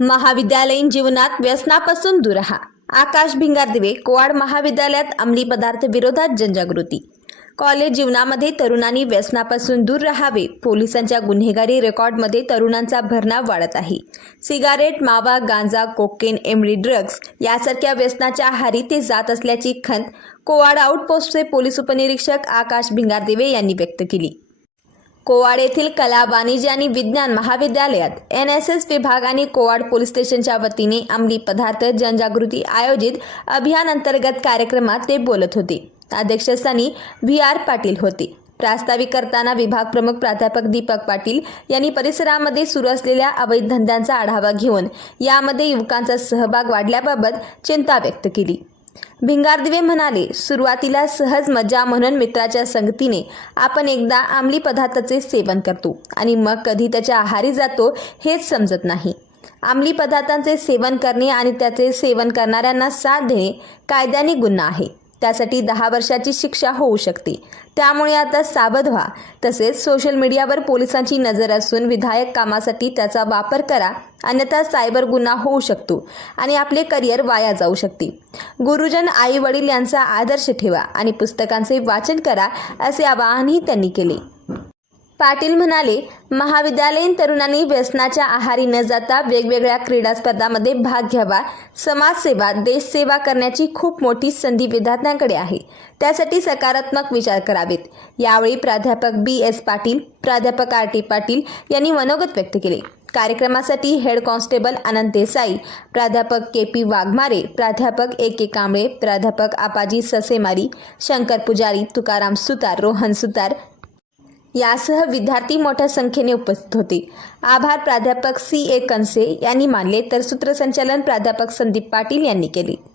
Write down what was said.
महाविद्यालयीन जीवनात व्यसनापासून दूर राहा. आकाश भिंगारदिवे कोवाड महाविद्यालयात अंमली पदार्थ विरोधात जनजागृती. कॉलेज जीवनामध्ये तरुणांनी व्यसनापासून दूर राहावे. पोलिसांच्या गुन्हेगारी रेकॉर्डमध्ये तरुणांचा भरणाव वाढत आहे. सिगारेट मावा गांजा कोकेन एमडी ड्रग्ज यासारख्या व्यसनाच्या आहारी ते जात असल्याची खंत कोवाड आउटपोस्टचे पोलीस उपनिरीक्षक आकाश भिंगारदेवे यांनी व्यक्त केली. कोवाड येथील कला वाणिज्य आणि विज्ञान महाविद्यालयात एन एस एस विभाग आणि कोवाड पोलीस स्टेशनच्या वतीने अंमली पदार्थ जनजागृती आयोजित अभियान अंतर्गत कार्यक्रमात ते बोलत होते. अध्यक्षस्थानी व्ही आर पाटील होते. प्रास्ताविक करताना विभाग प्रमुख प्राध्यापक दीपक पाटील यांनी परिसरामध्ये सुरू असलेल्या अवैध धंद्यांचा आढावा घेऊन यामध्ये युवकांचा सहभाग वाढल्याबाबत चिंता व्यक्त केली. भिंगारदिवे म्हणाले सुरुवातीला सहज मजा म्हणून मित्राच्या संगतीने आपण एकदा आमली पदार्थाचे सेवन करतो आणि मग कधी त्याच्या आहारी जातो हेच समजत नाही. आमली पदार्थांचे सेवन करणे आणि त्याचे सेवन करणाऱ्यांना साथ देणे कायद्याने गुन्हा आहे. त्यासाठी दहा वर्षाची शिक्षा होऊ शकते. त्यामुळे आता सावध व्हा. तसेच सोशल मीडियावर पोलिसांची नजर असून विधायक कामासाठी त्याचा वापर करा. अन्यथा सायबर गुन्हा होऊ शकतो आणि आपले करिअर वाया जाऊ शकते. गुरुजन आई वडील यांचा आदर्श ठेवा आणि पुस्तकांचे वाचन करा असे आवाहनही त्यांनी केले. पाटील म्हणाले महाविद्यालयीन तरुणांनी व्यसनाच्या आहारी न जाता वेगवेगळ्या क्रीडा स्पर्धांमध्ये भाग घ्यावा. समाजसेवा देशसेवा करण्याची खूप मोठी संधी विद्यार्थ्यांकडे आहे. त्यासाठी सकारात्मक विचार करावेत. यावेळी प्राध्यापक बी एस पाटील प्राध्यापक आर टी पाटील यांनी मनोगत व्यक्त केले. कार्यक्रमासाठी हेड कॉन्स्टेबल अनंत देसाई प्राध्यापक के पी वाघमारे प्राध्यापक ए के कांबळे प्राध्यापक आपाजी ससेमारी शंकर पुजारी तुकाराम सुतार रोहन सुतार यासह विद्यार्थी मोठ्या संख्येने उपस्थित होते. आभार प्राध्यापक सी. ए. कनसे यांनी मानले तर सूत्रसंचालन प्राध्यापक संदीप पाटील यांनी केले.